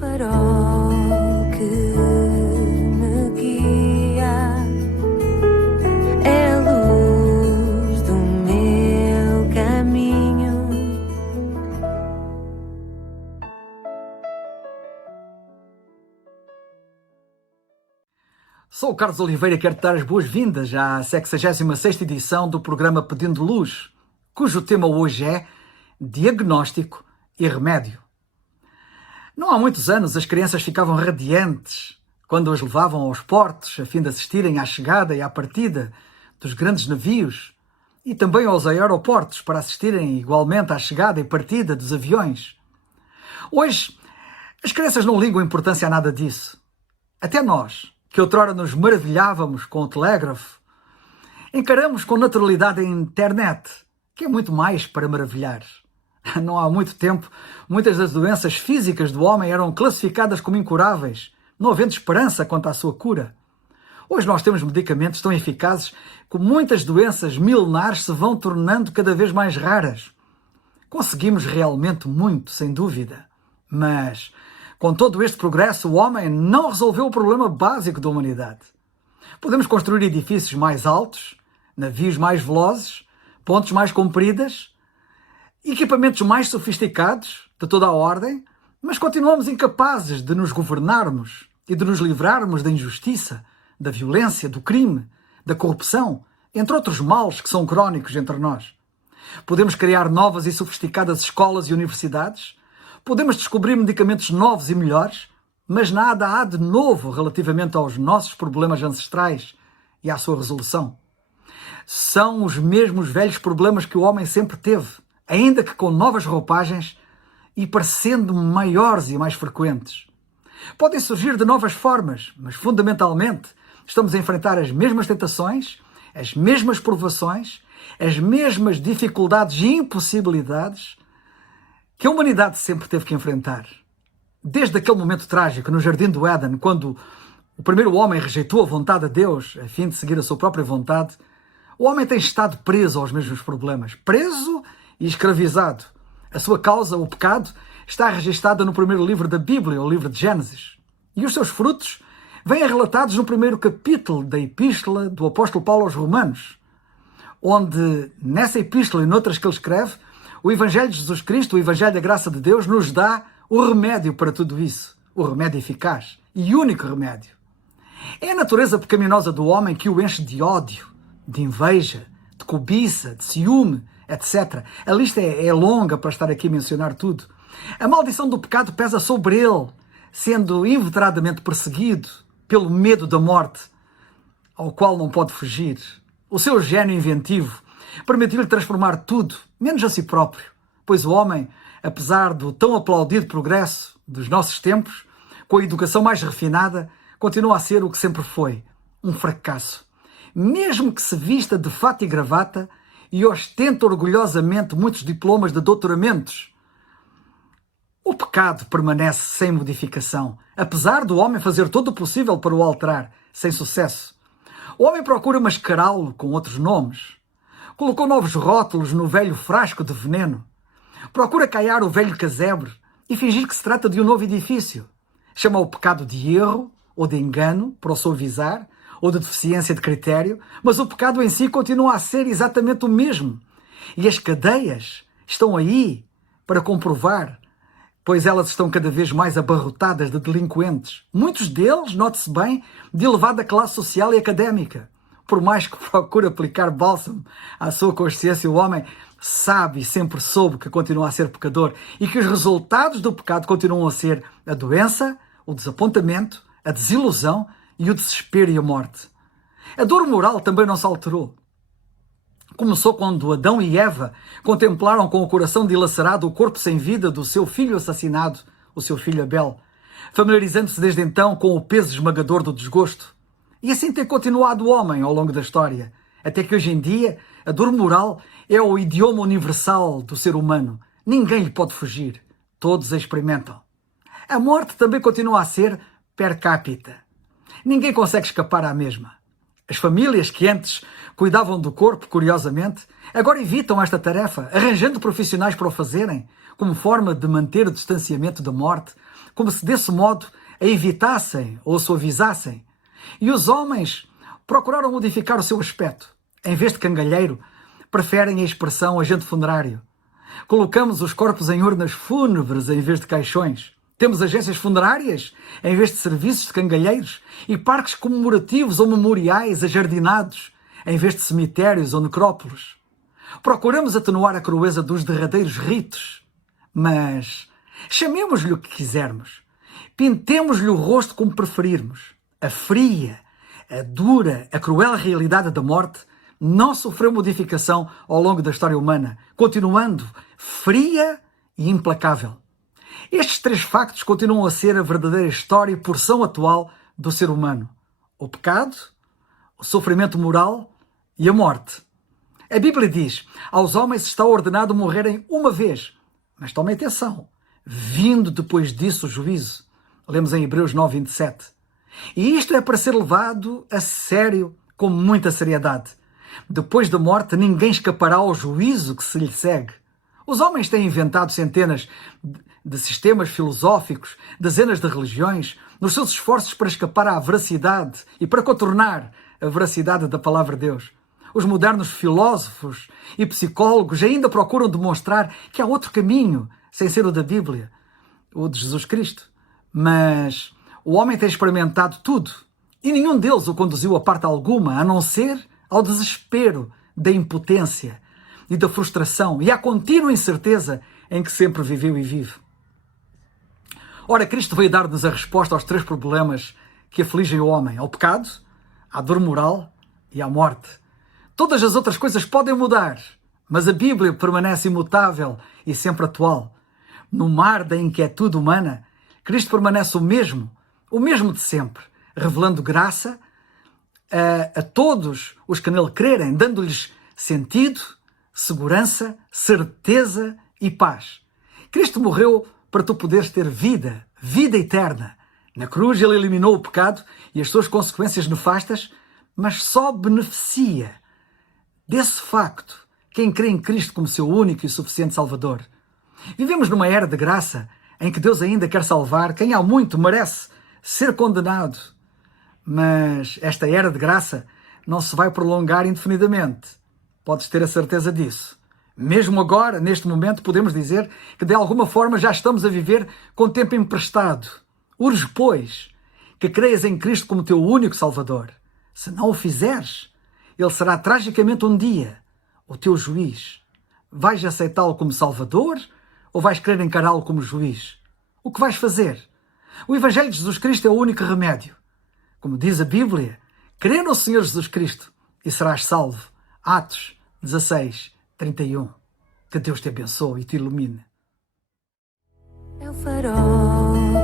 farol que me guia, é a luz do meu caminho. Sou o Carlos Oliveira e quero te dar as boas-vindas à 66ª edição do programa Pedindo Luz, cujo tema hoje é Diagnóstico e Remédio. Não há muitos anos as crianças ficavam radiantes quando as levavam aos portos a fim de assistirem à chegada e à partida dos grandes navios e também aos aeroportos para assistirem igualmente à chegada e partida dos aviões. Hoje, as crianças não ligam importância a nada disso. Até nós, que outrora nos maravilhávamos com o telégrafo, encaramos com naturalidade a internet, que é muito mais para maravilhar. Não há muito tempo, muitas das doenças físicas do homem eram classificadas como incuráveis, não havendo esperança quanto à sua cura. Hoje nós temos medicamentos tão eficazes que muitas doenças milenares se vão tornando cada vez mais raras. Conseguimos realmente muito, sem dúvida. Mas, com todo este progresso, o homem não resolveu o problema básico da humanidade. Podemos construir edifícios mais altos, navios mais velozes, pontes mais compridas, equipamentos mais sofisticados, de toda a ordem, mas continuamos incapazes de nos governarmos e de nos livrarmos da injustiça, da violência, do crime, da corrupção, entre outros males que são crónicos entre nós. Podemos criar novas e sofisticadas escolas e universidades, podemos descobrir medicamentos novos e melhores, mas nada há de novo relativamente aos nossos problemas ancestrais e à sua resolução. São os mesmos velhos problemas que o homem sempre teve, ainda que com novas roupagens e parecendo maiores e mais frequentes. Podem surgir de novas formas, mas fundamentalmente estamos a enfrentar as mesmas tentações, as mesmas provações, as mesmas dificuldades e impossibilidades que a humanidade sempre teve que enfrentar. Desde aquele momento trágico no Jardim do Éden, quando o primeiro homem rejeitou a vontade de Deus a fim de seguir a sua própria vontade, o homem tem estado preso aos mesmos problemas, preso e escravizado. A sua causa, o pecado, está registada no primeiro livro da Bíblia, o livro de Gênesis. E os seus frutos vêm relatados no primeiro capítulo da epístola do apóstolo Paulo aos Romanos, onde, nessa epístola e noutras que ele escreve, o Evangelho de Jesus Cristo, o Evangelho da graça de Deus, nos dá o remédio para tudo isso, o remédio eficaz e único remédio. É a natureza pecaminosa do homem que o enche de ódio, de inveja, de cobiça, de ciúme, etc. A lista é longa para estar aqui a mencionar tudo. A maldição do pecado pesa sobre ele, sendo inveteradamente perseguido pelo medo da morte, ao qual não pode fugir. O seu gênio inventivo permitiu-lhe transformar tudo, menos a si próprio, pois o homem, apesar do tão aplaudido progresso dos nossos tempos, com a educação mais refinada, continua a ser o que sempre foi, um fracasso. Mesmo que se vista de fato e gravata e ostenta orgulhosamente muitos diplomas de doutoramentos, o pecado permanece sem modificação, apesar do homem fazer todo o possível para o alterar, sem sucesso. O homem procura mascará-lo com outros nomes. Colocou novos rótulos no velho frasco de veneno. Procura caiar o velho casebre e fingir que se trata de um novo edifício. Chama o pecado de erro ou de engano, para o suavizar, ou de deficiência de critério, mas o pecado em si continua a ser exatamente o mesmo. E as cadeias estão aí para comprovar, pois elas estão cada vez mais abarrotadas de delinquentes. Muitos deles, note-se bem, de elevada classe social e académica. Por mais que procure aplicar bálsamo à sua consciência, o homem sabe e sempre soube que continua a ser pecador e que os resultados do pecado continuam a ser a doença, o desapontamento, a desilusão e o desespero e a morte. A dor moral também não se alterou. Começou quando Adão e Eva contemplaram com o coração dilacerado o corpo sem vida do seu filho assassinado, o seu filho Abel, familiarizando-se desde então com o peso esmagador do desgosto. E assim tem continuado o homem ao longo da história, até que hoje em dia a dor moral é o idioma universal do ser humano. Ninguém lhe pode fugir. Todos a experimentam. A morte também continua a ser per capita. Ninguém consegue escapar à mesma. As famílias que antes cuidavam do corpo, curiosamente, agora evitam esta tarefa, arranjando profissionais para o fazerem, como forma de manter o distanciamento da morte, como se desse modo a evitassem ou suavizassem. E os homens procuraram modificar o seu aspecto. Em vez de cangalheiro, preferem a expressão agente funerário. Colocamos os corpos em urnas fúnebres em vez de caixões. Temos agências funerárias em vez de serviços de cangalheiros e parques comemorativos ou memoriais ajardinados em vez de cemitérios ou necrópolis. Procuramos atenuar a crueza dos derradeiros ritos, mas chamemos-lhe o que quisermos. Pintemos-lhe o rosto como preferirmos. A fria, a dura, a cruel realidade da morte não sofreu modificação ao longo da história humana, continuando fria e implacável. Estes três factos continuam a ser a verdadeira história e porção atual do ser humano: o pecado, o sofrimento moral e a morte. A Bíblia diz: aos homens está ordenado morrerem uma vez, mas tomem atenção, vindo depois disso o juízo. Lemos em Hebreus 9:27. E isto é para ser levado a sério, com muita seriedade. Depois da morte, ninguém escapará ao juízo que se lhe segue. Os homens têm inventado centenas de sistemas filosóficos, dezenas de religiões, nos seus esforços para escapar à veracidade e para contornar a veracidade da palavra de Deus. Os modernos filósofos e psicólogos ainda procuram demonstrar que há outro caminho, sem ser o da Bíblia, o de Jesus Cristo. Mas o homem tem experimentado tudo e nenhum deles o conduziu a parte alguma, a não ser ao desespero da impotência e da frustração e à contínua incerteza em que sempre viveu e vive. Ora, Cristo veio dar-nos a resposta aos três problemas que afligem o homem: ao pecado, à dor moral e à morte. Todas as outras coisas podem mudar, mas a Bíblia permanece imutável e sempre atual. No mar da inquietude humana, Cristo permanece o mesmo de sempre, revelando graça a todos os que nele crerem, dando-lhes sentido, segurança, certeza e paz. Cristo morreu para tu poderes ter vida eterna. Na cruz ele eliminou o pecado e as suas consequências nefastas, mas só beneficia desse facto quem crê em Cristo como seu único e suficiente Salvador. Vivemos numa era de graça em que Deus ainda quer salvar quem há muito merece ser condenado. Mas esta era de graça não se vai prolongar indefinidamente. Podes ter a certeza disso. Mesmo agora, neste momento, podemos dizer que de alguma forma já estamos a viver com tempo emprestado. Urge, pois, que creias em Cristo como teu único Salvador. Se não o fizeres, ele será tragicamente um dia o teu juiz. Vais aceitá-lo como Salvador ou vais querer encará-lo como juiz? O que vais fazer? O Evangelho de Jesus Cristo é o único remédio. Como diz a Bíblia, crê no Senhor Jesus Cristo e serás salvo. Atos 16:31. Que Deus te abençoe e te ilumine. É o farol